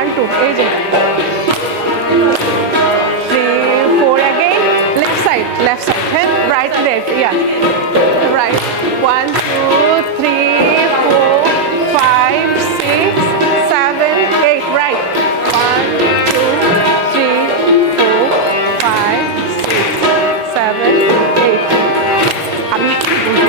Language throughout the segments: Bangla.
1 2 এই যে 3 4 again left side হ্যাঁ right left yeah right 1 2 3 4 5 6 7 8 right 1 2 3 4 5 6 7 8 আমি কি বুঝি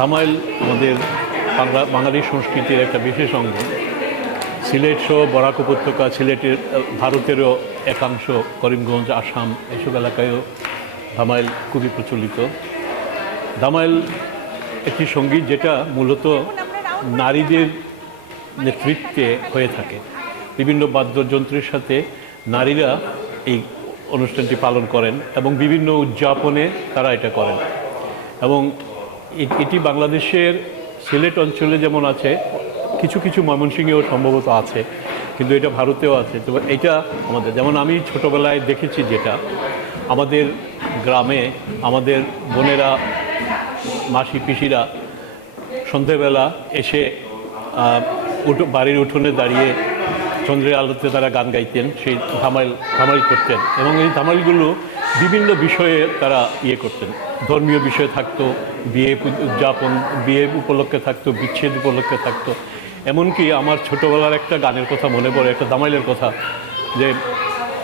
ধামাইল আমাদের বাঙালি সংস্কৃতির একটা বিশেষ অঙ্গ। সিলেট সহ বরাক উপত্যকা, সিলেটের ভারতেরও একাংশ, করিমগঞ্জ, আসাম এসব এলাকায়ও ধামাইল খুবই প্রচলিত। ধামাইল একটি সঙ্গীত যেটা মূলত নারীদের নেতৃত্বে হয়ে থাকে। বিভিন্ন বাদ্যযন্ত্রের সাথে নারীরা এই অনুষ্ঠানটি পালন করেন এবং বিভিন্ন উদযাপনে তারা এটা করেন। এবং এটি বাংলাদেশের সিলেট অঞ্চলে যেমন আছে, কিছু কিছু ময়মনসিংহেও সম্ভবত আছে, কিন্তু এটা ভারতেও আছে। তো এটা আমাদের, যেমন আমি ছোটোবেলায় দেখেছি, যেটা আমাদের গ্রামে আমাদের বোনেরা, মাসি পিসিরা সন্ধেবেলা এসে বাড়ির উঠোনে দাঁড়িয়ে চন্দ্রের আলোতে তারা গান গাইতেন, সেই ধামাইল করতেন। এবং এই ধামাইলগুলো বিভিন্ন বিষয়ে তারা করতেন। ধর্মীয় বিষয় থাকতো, বিয়ে উদযাপন, বিয়ে উপলক্ষে থাকতো, বিচ্ছেদ উপলক্ষে থাকতো। এমনকি আমার ছোটোবেলার একটা গানের কথা মনে পড়ে, একটা ধামাইলের কথা, যে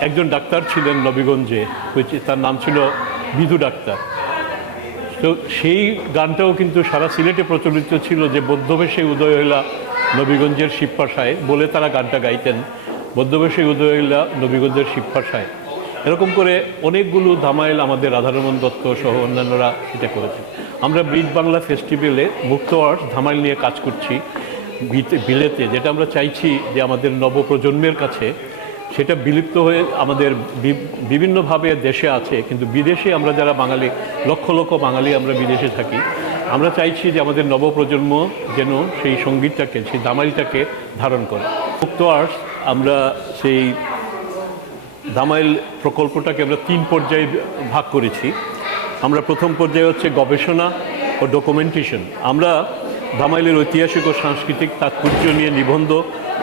একজন ডাক্তার ছিলেন নবীগঞ্জে, তার নাম ছিল বিধু ডাক্তার। তো সেই গানটাও কিন্তু সারা সিলেটে প্রচলিত ছিল, যে বৌদ্ধবেশে উদয় হইলা নবীগঞ্জের শিবপাশায় বলে তারা গানটা গাইতেন। বৌদ্ধবেশে উদয় হইলা নবীগঞ্জের শিবপাশায়। এরকম করে অনেকগুলো ধামাইল আমাদের রাধারমণ দত্ত সহ অন্যান্যরা এটা করেছে। আমরা ব্রিজ বাংলা ফেস্টিভ্যালে মুক্ত আর্টস ধামাইল নিয়ে কাজ করছি বিলেতে, যেটা আমরা চাইছি যে আমাদের নবপ্রজন্মের কাছে সেটা বিলুপ্ত হয়ে আমাদের বিভিন্নভাবে দেশে আছে, কিন্তু বিদেশে আমরা যারা বাঙালি, লক্ষ লক্ষ বাঙালি আমরা বিদেশে থাকি, আমরা চাইছি যে আমাদের নবপ্রজন্ম যেন সেই সঙ্গীতটাকে, সেই ধামাইলটাকে ধারণ করে। মুক্ত আর্টস আমরা সেই ধামাইল প্রকল্পটাকে আমরা 3 পর্যায়ে ভাগ করেছি। আমরা প্রথম পর্যায়ে হচ্ছে গবেষণা ও ডকুমেন্টেশন। আমরা ধামাইলের ঐতিহাসিক ও সাংস্কৃতিক তাৎপর্য নিয়ে নিবন্ধ,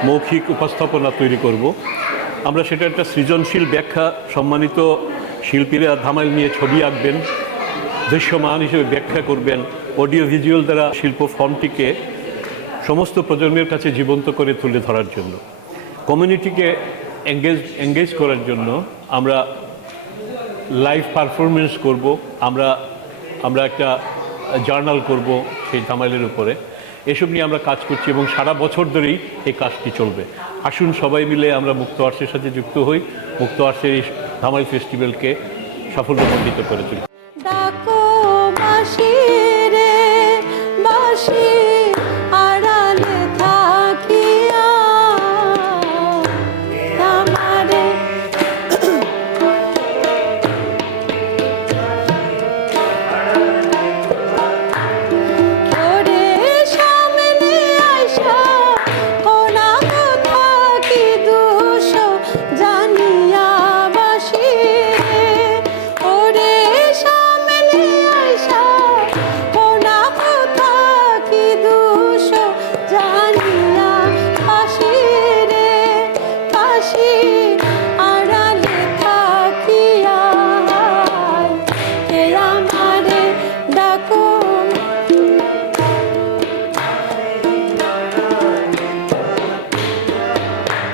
মৌখিক উপস্থাপনা তৈরি করব। আমরা সেটা একটা সৃজনশীল ব্যাখ্যা, সম্মানিত শিল্পীরা ধামাইল নিয়ে ছবি আঁকবেন, দৃশ্যমান হিসেবে ব্যাখ্যা করবেন, অডিও ভিজুয়াল দ্বারা শিল্প ফর্মটিকে সমস্ত প্রজন্মের কাছে জীবন্ত করে তুলে ধরার জন্য, কমিউনিটিকে এঙ্গেজ করার জন্য আমরা লাইভ পারফরমেন্স করব। আমরা একটা জার্নাল করব সেই ধামাইলের উপরে। এসব নিয়ে আমরা কাজ করছি এবং সারা বছর ধরেই এই কাজটি চলবে। আসুন সবাই মিলে আমরা মুক্ত আর্টসের সাথে যুক্ত হই, মুক্ত আর্টসের এই ধামাইল ফেস্টিভ্যালকে সাফল্যমণ্ডিত করে তুলি।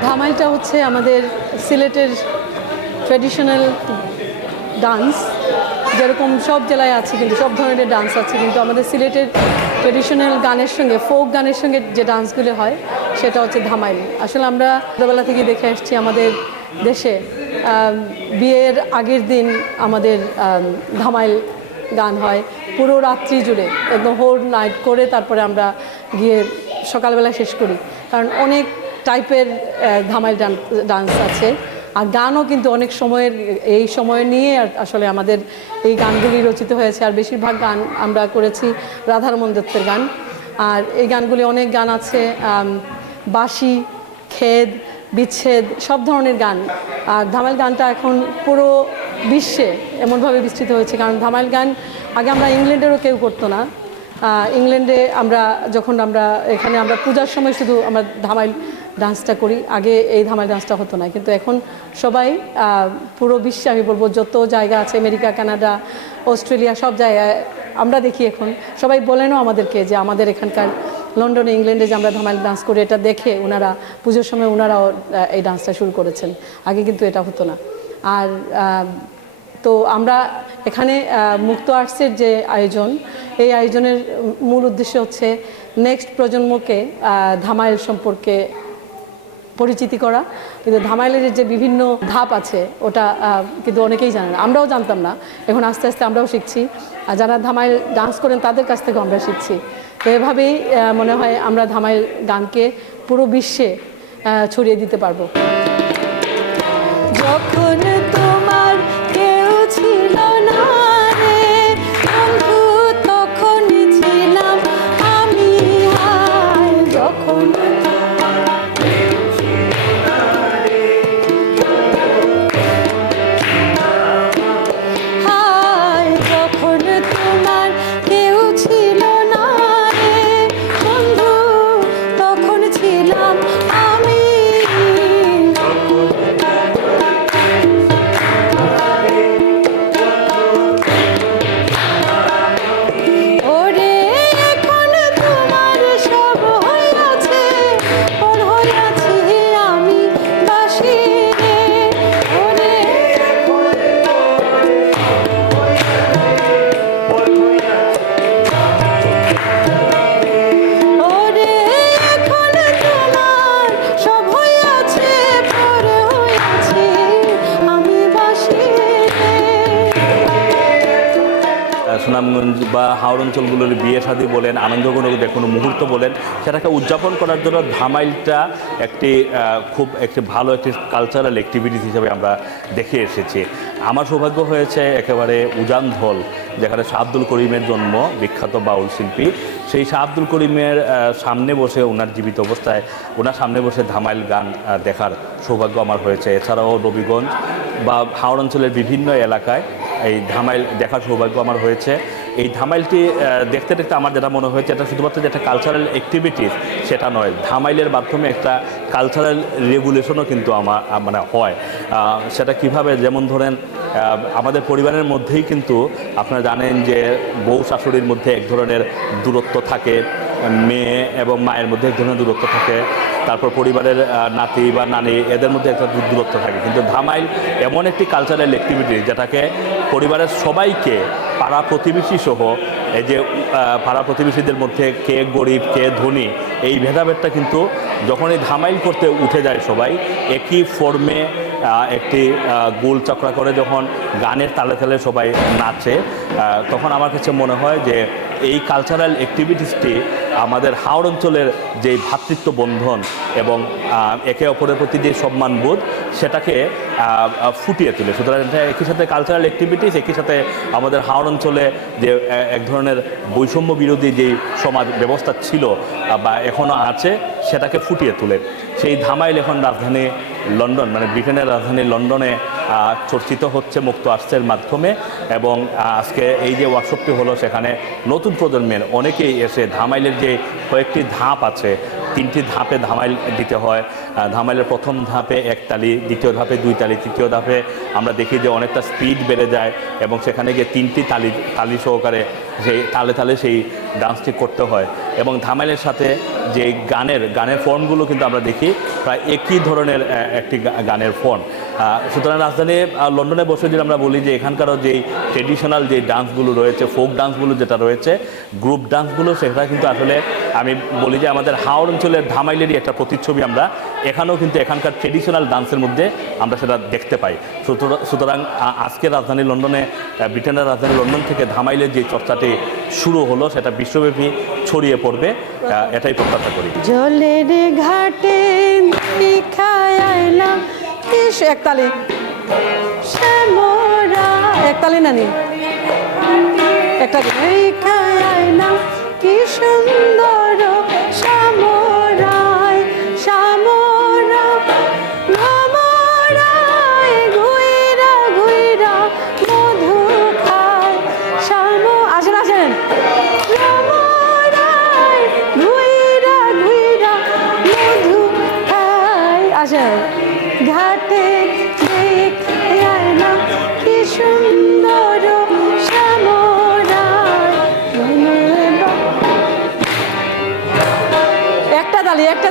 ধামাইলটা হচ্ছে আমাদের সিলেটের ট্র্যাডিশনাল ডান্স, যেরকম সব জেলায় আছে, কিন্তু সব ধরনের ডান্স আছে, কিন্তু আমাদের সিলেটের ট্র্যাডিশনাল গানের সঙ্গে, ফোক গানের সঙ্গে যে ডান্সগুলো হয় সেটা হচ্ছে ধামাইল। আসলে আমরা ছোটোবেলা থেকে দেখে আসছি আমাদের দেশে বিয়ের আগের দিন আমাদের ধামাইল গান হয় পুরো রাত্রি জুড়ে, একদম হোল নাইট করে তারপরে আমরা গিয়ে সকালবেলা শেষ করি, কারণ অনেক টাইপের ধামাইল ডান্স আছে। আর গানও কিন্তু অনেক সময়ের, এই সময় নিয়ে আসলে আমাদের এই গানগুলি রচিত হয়েছে। আর বেশিরভাগ গান আমরা করেছি রাধারমণ দত্তের গান। আর এই গানগুলি অনেক গান আছে, বাঁশি, খেদ, বিচ্ছেদ, সব ধরনের গান। আর ধামাইল গানটা এখন পুরো বিশ্বে এমনভাবে বিস্তৃত হয়েছে, কারণ ধামাইল গান আগে আমরা ইংল্যান্ডেরও কেউ করতো না। ইংল্যান্ডে যখন আমরা এখানে আমরা পূজার সময় শুধু আমরা ধামাইল ডান্সটা করি, আগে এই ধামাইল ডান্সটা হতো না। কিন্তু এখন সবাই পুরো বিশ্বে আমি বলবো যত জায়গা আছে, আমেরিকা, কানাডা, অস্ট্রেলিয়া, সব জায়গায় আমরা দেখি এখন সবাই বলেনও আমাদেরকে যে আমাদের এখানকার লন্ডনে, ইংল্যান্ডে যে আমরা ধামাইল ডান্স করি, এটা দেখে ওনারা পুজোর সময় ওনারাও এই ডান্সটা শুরু করেছেন। আগে কিন্তু এটা হতো না। আর তো আমরা এখানে মুক্ত আর্টসের যে আয়োজন, এই আয়োজনের মূল উদ্দেশ্য হচ্ছে নেক্সট প্রজন্মকে ধামাইল সম্পর্কে পরিচিতি করা। কিন্তু ধামাইলের যে বিভিন্ন ধাপ আছে ওটা কিন্তু অনেকেই জানে না, আমরাও জানতাম না। এখন আস্তে আস্তে আমরাও শিখছি, আর যারা ধামাইল ডান্স করেন তাদের কাছ থেকেও আমরা শিখছি। তো এভাবেই মনে হয় আমরা ধামাইল গানকে পুরো বিশ্বে ছড়িয়ে দিতে পারবো। যখন তোমার কেউ ছিল না রে বন্ধু, তখন ছিলাম আমি। হায় যখন তোমার কেউ ছিল না রে বন্ধু, তখন ছিলাম আমি। ওরে এখন তোমার সব হইয়াছে, পর হইয়াছি আমি বাসি রে। ওরে ওরে এখন তোমার সব হইয়াছে, পর হইয়াছি আমি বাসি রে। সুনামগঞ্জ বা হাওড় অঞ্চলগুলোর বিয়ে শাদী বলেন, আনন্দঘন যে কোনো মুহূর্ত বলেন, সেটাকে উদযাপন করার জন্য ধামাইলটা খুব একটি ভালো একটি কালচারাল অ্যাক্টিভিটিস হিসেবে আমরা দেখে এসেছি। আমার সৌভাগ্য হয়েছে একেবারে উজান ধল, যেখানে শাহ আব্দুল করিমের জন্ম, বিখ্যাত বাউল শিল্পী। সেই শাহ আব্দুল করিমের সামনে বসে, ওনার জীবিত অবস্থায় ওনার সামনে বসে ধামাইল গান দেখার সৌভাগ্য আমার হয়েছে। এছাড়াও নবীগঞ্জ বা হাওড় অঞ্চলের বিভিন্ন এলাকায় এই ধামাইল দেখার সৌভাগ্য আমার হয়েছে। এই ধামাইলটি দেখতে দেখতে আমার যেটা মনে হয়েছে, এটা শুধুমাত্র যে একটা কালচারাল অ্যাক্টিভিটিস সেটা নয়, ধামাইলের মাধ্যমে একটা কালচারাল রেগুলেশনও কিন্তু মানে হয়। সেটা কিভাবে, যেমন ধরেন আমাদের পরিবারের মধ্যেই কিন্তু আপনারা জানেন যে বউ শাশুড়ির মধ্যে এক ধরনের দূরত্ব থাকে, মেয়ে এবং মায়ের মধ্যে এক ধরনের দূরত্ব থাকে, তারপর পরিবারের নাতি বা নানি এদের মধ্যে একটা দূরত্ব থাকে। কিন্তু ধামাইল এমন একটি কালচারাল অ্যাক্টিভিটি যেটাকে পরিবারের সবাইকে, পাড়া প্রতিবেশী সহ, এই যে পাড়া প্রতিবেশীদের মধ্যে কে গরিব কে ধনী এই ভেদাভেদটা কিন্তু যখন এই ধামাইল করতে উঠে যায় সবাই একই ফর্মে একটি গোল চক্রা করে যখন গানের তালে তালে সবাই নাচে, তখন আমার কাছে মনে হয় যে এই কালচারাল অ্যাক্টিভিটিসটি আমাদের হাওড় অঞ্চলের যে ভ্রাতৃত্ব বন্ধন এবং একে অপরের প্রতি যে সম্মানবোধ সেটাকে ফুটিয়ে তোলে। সুতরাং একই সাথে কালচারাল অ্যাক্টিভিটিস, একই সাথে আমাদের হাওড় অঞ্চলে যে এক ধরনের বৈষম্য বিরোধী যে সমাজ ব্যবস্থা ছিল বা এখনও আছে সেটাকে ফুটিয়ে তোলে। সেই ধামাইল এখন রাজধানী লন্ডন, মানে ব্রিটেনের রাজধানী লন্ডনে চর্চিত হচ্ছে মুক্ত আর্টসের মাধ্যমে। এবং আজকে এই যে ওয়ার্কশপটি হলো, সেখানে নতুন প্রজন্মের অনেকেই এসে ধামাইলের যে কয়েকটি ধাপ আছে, 3টি ধাপে ধামাইল দিতে হয়। ধামাইলের প্রথম ধাপে 1 তালি, দ্বিতীয় ধাপে 2 তালি, তৃতীয় ধাপে আমরা দেখি যে অনেকটা স্পিড বেড়ে যায় এবং সেখানে গিয়ে 3টি তালি সহকারে সেই তালে তালে সেই ডান্সটি করতে হয়। এবং ধামাইলের সাথে যে গানের ফর্মগুলো কিন্তু আমরা দেখি প্রায় একই ধরনের একটি গানের ফর্ম। সুতরাং রাজধানী লন্ডনে বসে যদি আমরা বলি যে এখানকারও যেই ট্রেডিশনাল যে ডান্সগুলো রয়েছে, ফোক ডান্সগুলো যেটা রয়েছে, গ্রুপ ডান্সগুলো, সেটা কিন্তু আসলে আমি বলি যে আমাদের হাওড় অঞ্চলের ধামাইলেরই একটা প্রতিচ্ছবি আমরা এখানেও কিন্তু এখানকার ট্রেডিশনাল ডান্সের মধ্যে আমরা সেটা দেখতে পাই। সুতরাং আজকে রাজধানী লন্ডনে, ব্রিটেনের রাজধানী লন্ডন থেকে ধামাইলের যে চর্চাটি শুরু হলো সেটা বিশ্বব্যাপী ছড়িয়ে পড়বে, এটাই প্রত্যাশা করি। জলের ঘাটে খাইলাম একতালি, শ্যামরা, একতালি নানি, একটা খাইলাম কি সুন্দর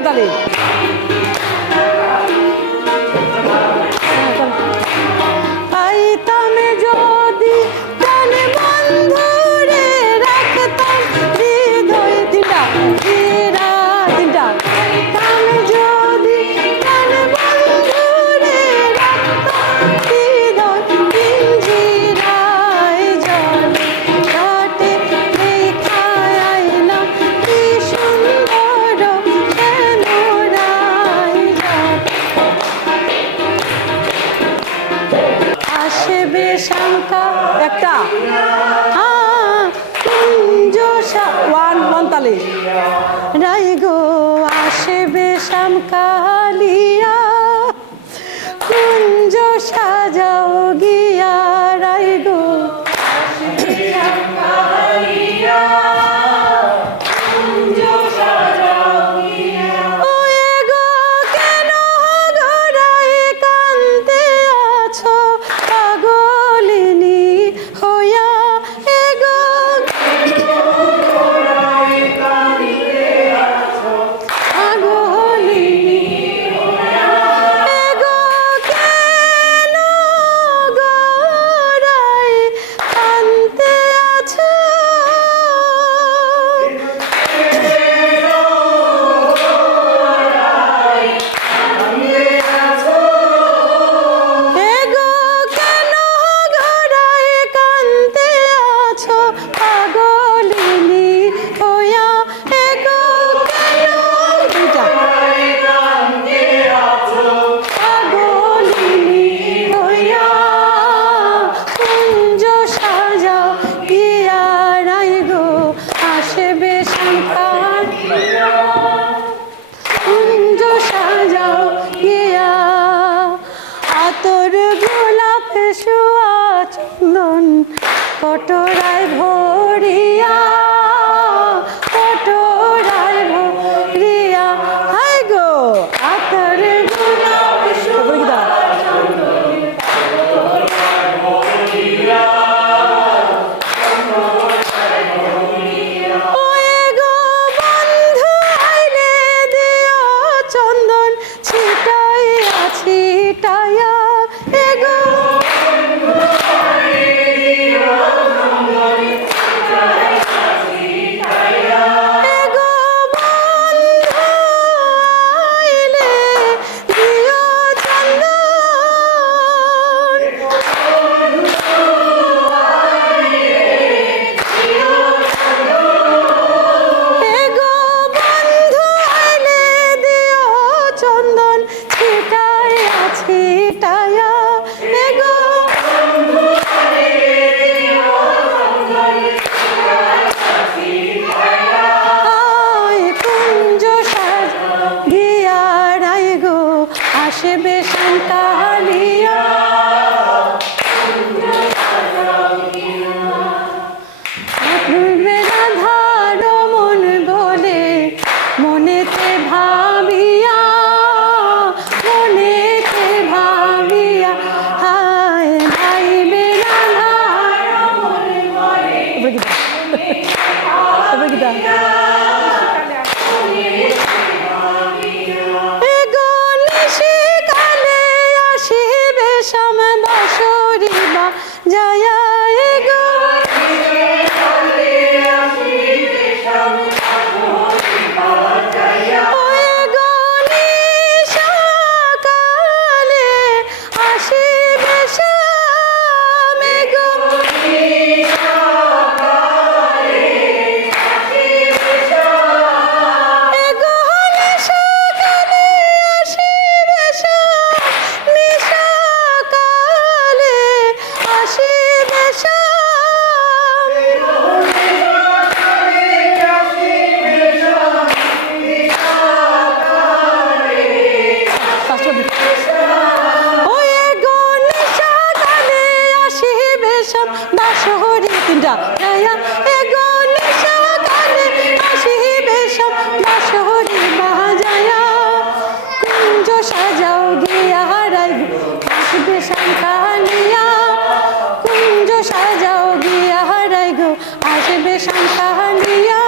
তালি। পাইতাম যদি প্রাণ বন্ধুরে রাখতাম হৃদয় তিনটা পাইতাম যদি প্রাণ বন্ধুরে রাখতাম হৃদয় পিঞ্জিরায় জলে ঘাটে দেখায় আইলাম কি সুন্দর শ্যামরায় আসবে শঙ্কা একটা কুঞ্জ ওয়ান তালি। রাই গো আসবে শ্যাম কালিয়া কুঞ্জ সাজাও গিয়া রাই গো ওয়ে গো কেন ঘোড়ায় কান্তে আছো পাগলিনী হইয়া এগো পাগলিনী এগো কেন ঘোড়ায় কান্তে আছো এগো কেন ঘোড়ায় কান্তে আছো পাগলিনী হইয়া এগো কেন পাগলিনী হইয়া কুঞ্জ সাজাও গিয়া রাই গো আসবে সংখ্যার কুঞ্জ সাজাও গিয়া আতর গোলাপ শুয়া চন্দন পটরায় ভরিয়া পটরায় ভরিয়া হাই গো আতর গোলাপ তারপরে কি দা? ওয়ে গো বন্ধু আইলে দিও চন্দন ছিটাইয়া ছিটাইয়া এগো এগো বন্ধু আইলে দিও চন্দন এগো বন্ধু আইলে দিও চন্দন ছিটাইয়া ছিটাইয়া এগো আয় কুঞ্জ সাজ গিয়া রাই গো আসবে সন্তালিয়া রাধার মন বলে মনেতে ভাবিয়া মনেতে ভাবিয়া হায় ভাইবে রাধার তারপরে কি দা? তারপরে কি দা? এগো নিশিকালে আসিবে শ্যাম বাঁশরি বাজায়া এগো এগো নিশাকালে আসিবে শ্যাম এগো এগো নিশাকালে আসিবে শ্যাম নিশাকালে আসিবে শ্যাম পাঁচটা দিন। ওয়ে গো নিশাকালে আসিবে শ্যাম বাঁশরি তিনটা রায়া এগো নিশাকালে আসিবে শ্যাম বাঁশরি বাজায়া কুঞ্জ সাজাও গিয়া রাই আসবে শ্যাম কালিয়া কুঞ্জ সাজাও গিয়া রাই গো আসবে শ্যাম কালিয়া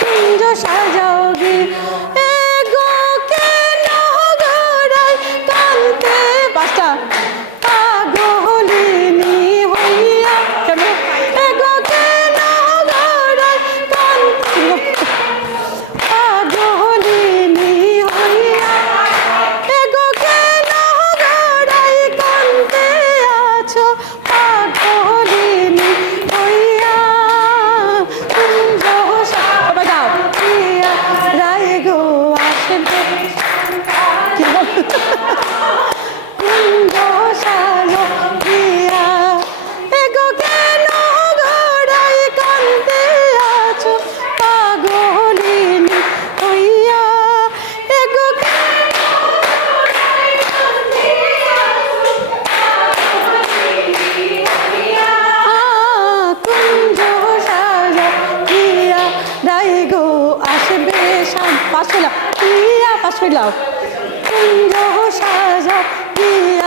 কুঞ্জ সাজাও গিয়া এগো পাশ করলাম, পাশ করলাম সাজা দিয়া